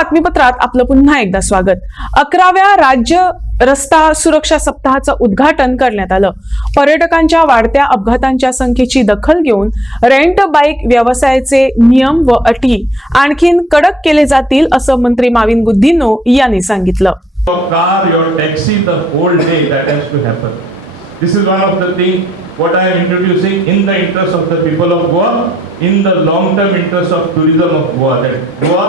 बातमीपत्रात आपलं पुन्हा एकदा स्वागत। 11व्या राज्य रस्ता सुरक्षा सप्ताहाचं उद्घाटन करण्यात आलं। पर्यटकांच्या वाढत्या अपघातांच्या संख्येची दखल घेऊन रेंट बाईक व्यवसायाचे नियम व अटी आणखीन कडक केले जातील असं मंत्री माविन गुद्दीनो यांनी सांगितलं। Car, your taxi, the whole day that has to happen. This is one of the things what I am introducing in the interest of the people of Goa, in the long-term interest of tourism of Goa. That Goa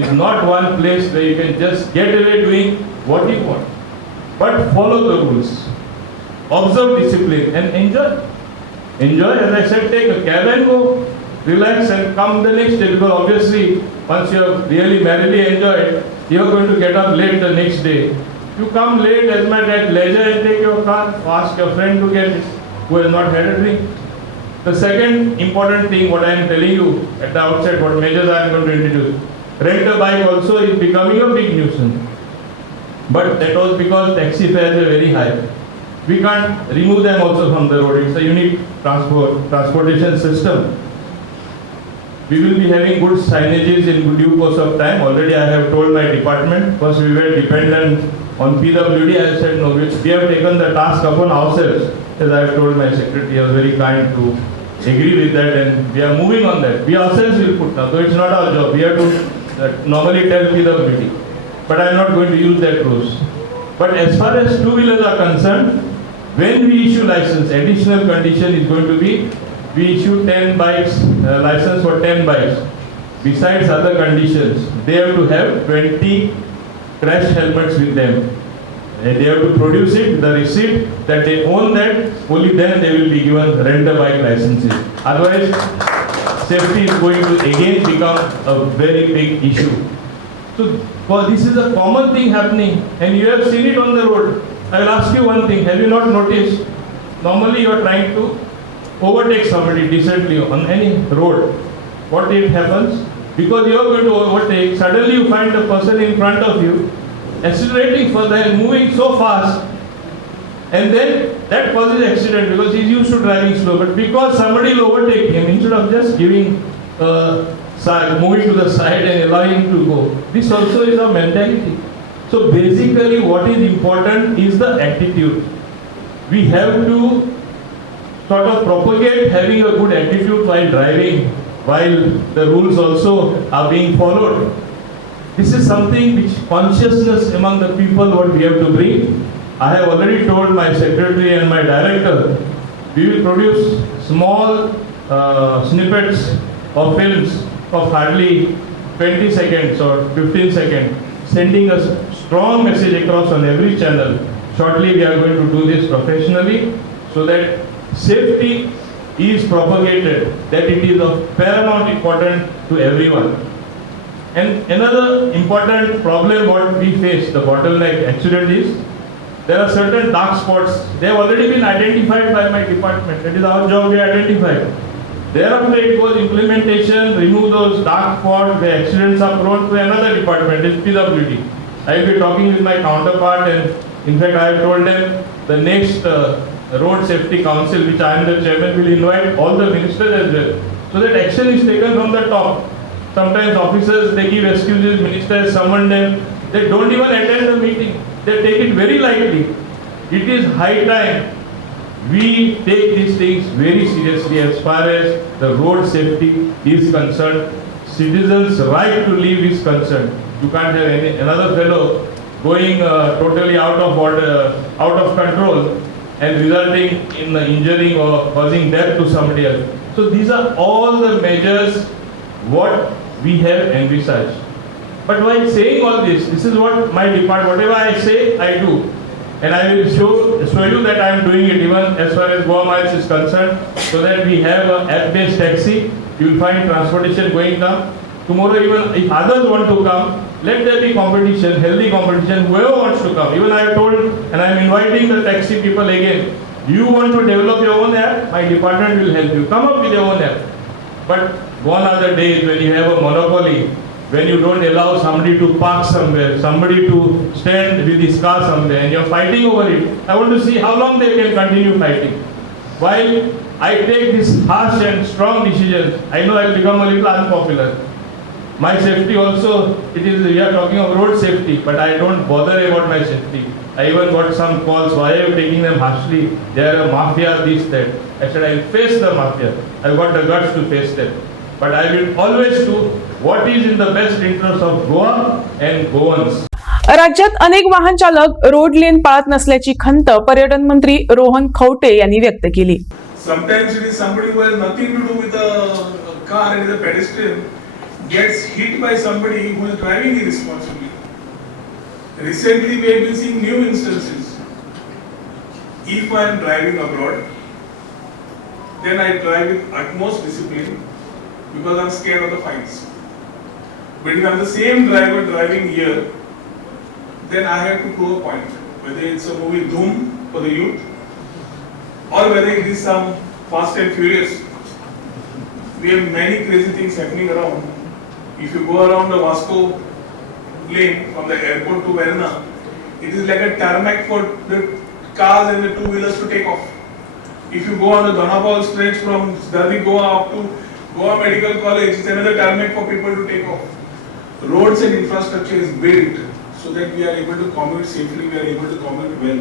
is not one place where you can just get away doing what you want, but follow the rules, observe discipline, and enjoy. Enjoy, as I said, take a cab and go, relax, and come the next day. Because obviously, once you have really merrily enjoyed, you are going to get up late the next day. You come late as much at leisure and take your car. Ask your friend to get it, who has not had a drink. The second important thing, what I am telling you at the outset, what measures I am going to introduce. Rent a bike also is becoming a big nuisance. But that was because taxi fares are very high. We can't remove them also from the road. It's a unique transportation system. We will be having good signages in due course of time. Already I have told my department, first we were dependent on PWD. I said no, we have taken the task upon ourselves. As I have told my secretary, he was very kind to agree with that, and we are moving on that. We ourselves will put now, so it's not our job. We have to normally tell PWD, but I am not going to use that rules. But as far as two-wheelers are concerned, when we issue license, additional condition is going to be we issue 10 bikes, license for 10 bikes. Besides other conditions, they have to have 20 crash helmets with them. And they have to produce it, the receipt that they own that, only then they will be given rent-a-bike licenses. Otherwise, safety is going to again become a very big issue. So this is a common thing happening, and you have seen it on the road. I will ask you one thing, have you not noticed? Normally you are trying to overtake somebody decently on any road. What it happens? Because you are going to overtake, suddenly you find the person in front of you accelerating further and moving so fast, and then that causes accident because he is used to driving slow. But because somebody will overtake him, instead of just giving moving to the side and allowing him to go, this also is a mentality. So basically what is important is the attitude. We have to sort of propagate having a good attitude while driving, while the rules also are being followed. This is something which consciousness among the people what we have to bring. I have already told my secretary and my director, we will produce small snippets of films of hardly 20 seconds or 15 seconds, sending a strong message across on every channel. Shortly we are going to do this professionally so that safety is propagated, that it is of paramount importance to everyone. And another important problem what we face, the bottleneck accident is, there are certain dark spots. They have already been identified by my department. That is our job, we identify. Thereafter it was implementation, remove those dark spots, the accidents are prone to another department, it's PWD. I will be talking with my counterpart, and in fact I have told them the next Road Safety Council, which I am the chairman, will invite all the ministers as well, so that action is taken from the top. Sometimes officers, they give excuses, ministers summon them, they don't even attend the meeting, they take it very lightly. It is high time we take these things very seriously as far as the road safety is concerned. Citizens' right to live is concerned. You can't have another fellow going totally out of order, out of control, and resulting in injuring or causing death to somebody else. So these are all the measures what we have envisaged. But while saying all this, this is what my department, whatever I say, I do. And I will show you that I am doing it even as far as Goa Miles is concerned, so that we have an app-based taxi. You will find transportation going down. Tomorrow even if others want to come, let there be competition, healthy competition, whoever wants to come. Even I have told, and I am inviting the taxi people again, you want to develop your own app, my department will help you. Come up with your own app. But gone are the days when you have a monopoly, when you don't allow somebody to park somewhere, somebody to stand with his car somewhere, and you're fighting over it. I want to see how long they can continue fighting. While I take this harsh and strong decisions, I know I'll become a little unpopular. My safety also, it is, we are talking of road safety, but I don't bother about my safety. I even got some calls, why are you taking them harshly? They are a mafia, this, that. I said, I will face the mafia. I've got the guts to face them. But I will always do what is in the best interest of Goa and Goans. राज्यात अनेक वाहन चालक road लेन पाळत नसल्याची खंत पर्यटन मंत्री रोहन खवटे यांनी व्यक्त केली. Sometimes it is somebody who has nothing to do with a car and is a pedestrian gets hit by somebody who is driving irresponsibly. Recently we have been seeing new instances. If I am driving abroad, then I drive with utmost discipline because I am scared of the fines. But if I am the same driver driving here, then I have to prove a point. Whether it's a movie Doom for the youth, or whether it is some Fast and Furious. We have many crazy things happening around. If you go around the Vasco lane from the airport to Verna, it is like a tarmac for the cars and the two-wheelers to take off. If you go on the Donapal stretch from Dadi Goa up to Goa Medical College, it's another tarmac for people to take off. Roads and infrastructure is built so that we are able to commute safely, we are able to commute well.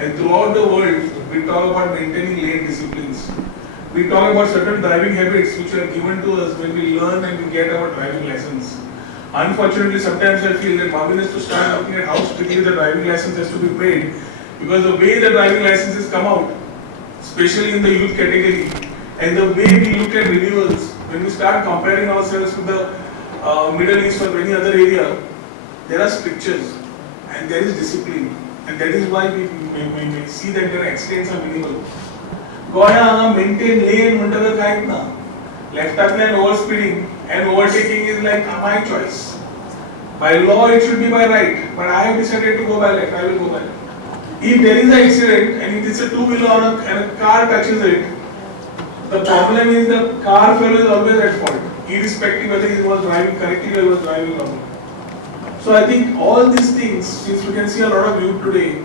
And throughout the world, we talk about maintaining lane disciplines. We talk about certain driving habits which are given to us when we learn and we get our driving license. Unfortunately, sometimes I feel that Mauvin has to start looking at how strictly the driving license has to be made, because the way the driving licenses come out, especially in the youth category, and the way we look at renewals, when we start comparing ourselves with the Middle East or any other area, there are strictures and there is discipline, and that is why we see that their accidents are minimal. Goya maintain lane म्हणतात काय ना, लेफ्टातल्यान overspeeding and overtaking is like my choice. By law it should be by right, but I have decided to go by left. I will go by left. If there is an accident and if it's a two-wheeler and a car touches it, the problem is the car fellow is always at fault, irrespective whether he was driving correctly or he was driving wrong. So I think all these things, since we can see a lot of youth today,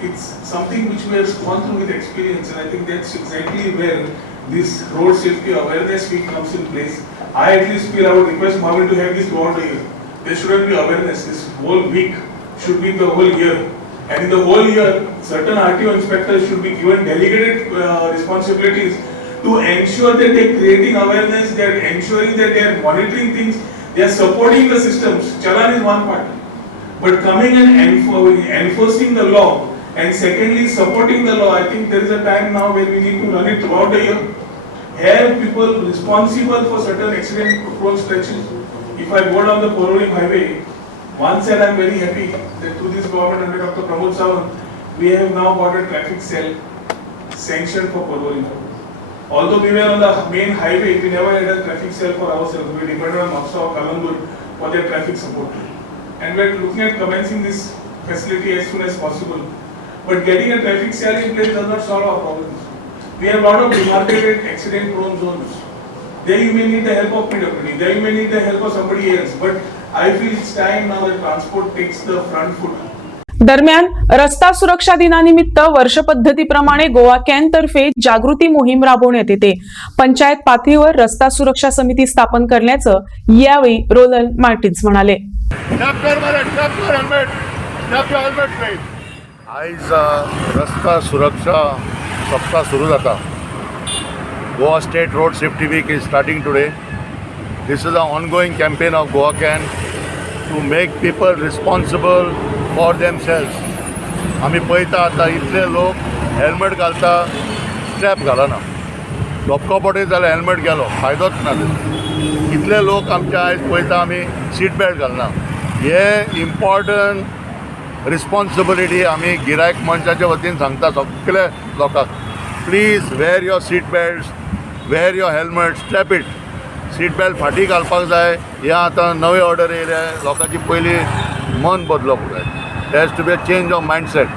it's something which we have gone through with experience, and I think that's exactly where this road safety awareness week comes in place. I at least feel I would request Mauvin to have this throughout the year. There shouldn't be awareness. This whole week should be the whole year. And in the whole year, certain RTO inspectors should be given delegated responsibilities to ensure that they are creating awareness, they are ensuring that they are monitoring things, they are supporting the systems. Challan is one part. But coming and enforcing the law, and secondly supporting the law, I think there is a time now where we need to run it throughout the year. Have people responsible for certain accident-prone stretches. If I go down the Porvorim highway, one side I am very happy that through this government under Dr. Pramod Sawant, we have now got a traffic cell sanctioned for Porvorim. Although we were on the main highway, we never had a traffic cell for ourselves. We depended on Maksa or Kalangur for their traffic support. And we are looking at commencing this facility as soon as possible. But getting a traffic cell in place does not solve our problems. We have a lot of demarcated accident-prone zones. There you may need the help of PWD, there you may need the help of somebody else. But I feel it's time now that transport takes the front foot. दरम्यान रस्ता सुरक्षा दिनानिमित्त वर्षपद्धतीप्रमाणे Goa can तर्फे जागृती मोहीम राबवण्यात येते. पंचायत पातळीवर रस्ता सुरक्षा समिती स्थापन करण्याचं यावेळी रोलन मार्टिन्स म्हणाले. आयज रस्ता सुरक्षा सप्ताह सुरू जाता. Goa State Road Safety Week is starting today. This is an ongoing campaign of Goa Can to make people responsible for themselves. आमी पळयता आतां इतले लोक हेल्मेट घालता, स्ट्रॅप घालना. धपको पडयत जाल्यार हेल्मेट गेलो, फायदोच ना. इतले लोक आमचे आयज पळयता आमी सीट बेल्ट घालना. हे इम्पॉर्टंट रिस्पॉन्सिबिलिटी आमी गिरायक मनशाच्या वतीन सांगता सगळे लोकांक. Please wear your seat belt, wear your helmet, strap it. Seat belt फाटी घालपाक जाय. हे आतां नवी ऑर्डर येयल्या, लोकांची पयली मन बदलप जाय. There has to be a change of mindset.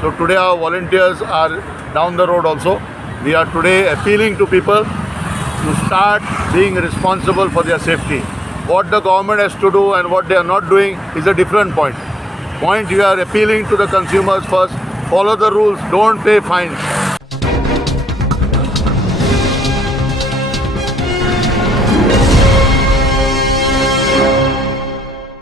So today our volunteers are down the road also. We are today appealing to people to start being responsible for their safety. What the government has to do and what they are not doing is a different point. You are appealing to the consumers first, follow the rules, don't pay fines.